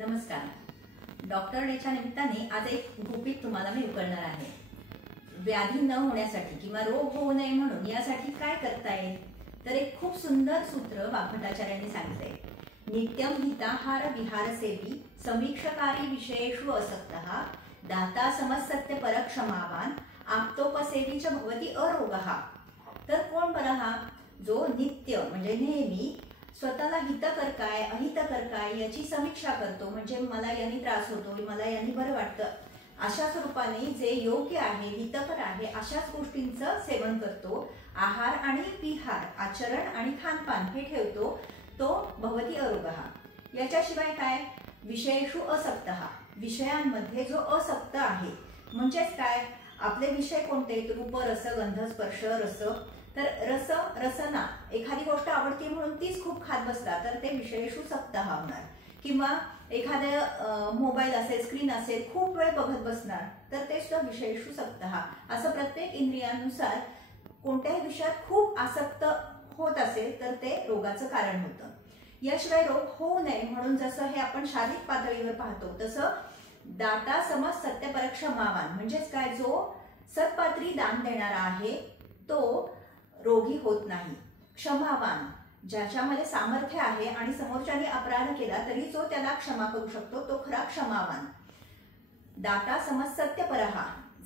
नमस्कार। डॉक्टर डेच्या निमित्ताने आज एक गुपित तुम्हाला मी उकळणार आहे। व्याधी न होण्यासाठी किंवा रोग होऊ नये म्हणून यासाठी काय करता येईल, तर एक खूप सुंदर सूत्र वाग्भटाचार्यांनी सांगितले। नित्यम हिताहार विहार सेवी समीक्षकारी विषयेषु असक्तः दाता समसत्य परक्षमावान आप्तोपसेवी च भवति अरोगः। तर कोण बरं हा, जो नित्य म्हणजे नेहमी स्वतःला हितकर काय अहितकर काय याची समीक्षा करतो, म्हणजे मला याने त्रास होतो, मला याने बरं वाटतं, अशा स्वरूपाने जे योग्य आहे हितकर आहे अशाच गोष्टींचं सेवन करतो। आहार आणि विहार आचरण आणि खानपान हे ठेवतो, तो भवति अरोगः। याच्याशिवाय काय, विषयेषु असक्तः, विषयांमध्ये जो असक्त आहे, म्हणजेच काय, आपले विषय कोणते, रूप रस गंध स्पर्श रस। तर रस रसना एखादी गोष्ट आवडते म्हणून तीच खूप खात बसला तर ते विषयेषु सक्तः होणार, किंवा एखादं मोबाईल असेल स्क्रीन असेल खूप वेळ बघत बसणार तर ते सुद्धा विषयेषु सक्तः। असं प्रत्येक इंद्रियानुसार कोणत्याही विषयात खूप आसक्त होत असेल तर ते रोगाचं कारण होतं। याशिवाय रोग होऊ नये म्हणून जसं हे आपण शारीरिक पातळीवर पाहतो तसं दाता समस सत्यपरक्षमावान, म्हणजेच काय, जो सत्पात्री दान देणारा आहे तो रोगी होत नाही। क्षमावान, ज्याच्यामध्ये सामर्थ्य आहे आणि समोरच्याने अपराध केला तरी जो त्याला क्षमा करू शकतो तो खरा क्षमावान। दाता समसत्यपरहा,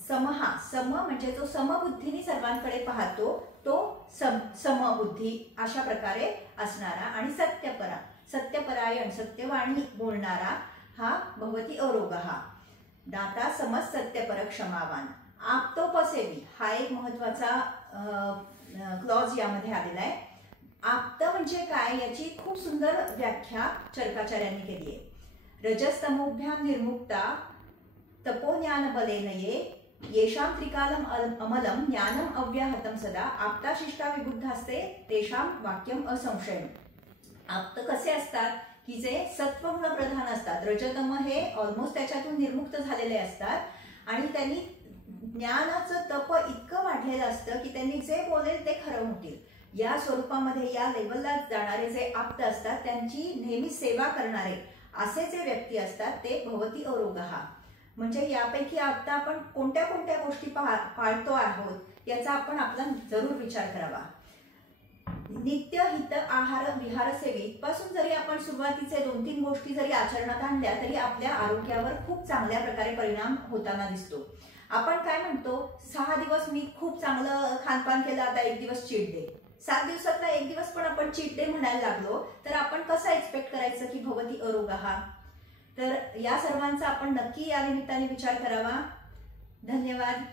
समहा, सम म्हणजे जो समबुद्धीने सर्वांकडे पाहतो तो समबुद्धी अशा प्रकारे असणारा, आणि सत्यपरा सत्यपरायण सत्यवाणी बोलणारा हा भवति अरोगः। दाता समस सत्यपर क्षमावान। आप्तोपसेवी हा एक महत्वाचा क्लॉज यामध्ये आलेला आहे। आप्त म्हणजे काय याची खूप सुंदर व्याख्या चरकाचार्यांनी केली आहे। रजस्तमोभ्याम निर्मुक्ता तपोज्ञान बलेन ये येषाम त्रिकालम अमलम ज्ञानम अव्याहतम सदा आप्ता शिष्टा विबुद्धास्ते तेषाम वाक्यम असंशयम। आप्त कसे असतात की जे सत्वगुण प्रधान असतात, रजतम हे ऑलमोस्ट त्याच्यातून निर्मुक्त झालेले असतात आणि त्यांनी ज्ञानाचं तप इतकं वाढलेलं असतं की त्यांनी जे बोलेल ते खरं होतील, या स्वरूपामध्ये या लेवलला जाणारे जे आप्त असतात त्यांची नेहमी सेवा करणारे असे जे व्यक्ती असतात ते भवति अरोगः। म्हणजे यापैकी आता आपण कोणत्या कोणत्या गोष्टी पाळतो आहोत याचा आपण आपला जरूर विचार करावा। नित्य हित आहार विहार सेवेत पासून जरी आपण सुरुवातीचे 2-3 गोष्टी जरी आचरणात आणल्या तरी आपल्या आरोग्यावर खूप चांगल्या प्रकारे परिणाम होताना दिसतो। आपण काय म्हणतो, 6 दिवस मी खूप चांगलं खानपान केलं, आता 1 दिवस चीट डे, 7 दिवसातला 1 दिवस पण आपण चीट डे म्हणायला लागलो तर आपण कसं एक्सपेक्ट करायचं की भवति अरोगः। तर या सर्वांचा आपण नक्की या निमित्ताने विचार करावा। धन्यवाद।